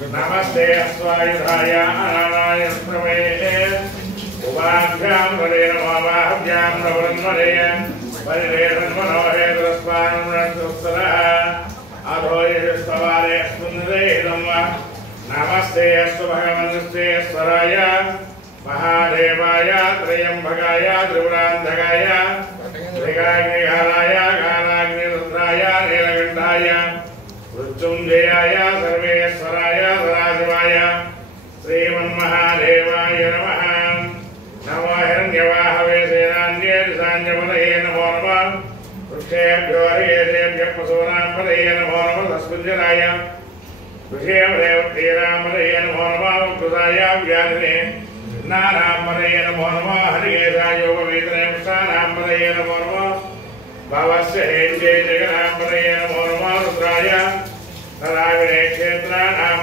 नमस्ते अस्वायुधाय अनानाय प्रमे उपाभ्यां वरे नमो बाहुभ्यां नवरन्वरे परिवेदन्मनोहे दुरस्वानुरन्तुत्तरः अधो यशस्तवारे अस्मिन्नदेहितं नमस्ते अस्तु भगवन्निश्चेश्वराय महादेवाय त्र्यम्बकाय त्रिपुरान्धकाय त्रिकाग्निघालाय गालाग्निरुद्राय नीलकण्ठाय मृत्युंजयाय सर्वेश्वराय सदाशिवाय श्रीमन्महादेवाय नमः। नमो हिरण्यवाहवे सेनान्ये दिशान्यपतये नमो नमः। वृक्षेभ्यो हरिकेशेभ्यः पशूनां पतये नमो नमः। तस्मिञ्जराय विषयदेवतीनां पतये नमो नमः। वृक्षाय व्याधिने नानां पतये नमो नमः। हरिकेशाय योगवीतने वृक्षाणां पतये नमो नमः। भवस्य हेन्द्ये जगनां पतये नमो नमः। रुद्राय क्षेत्राणां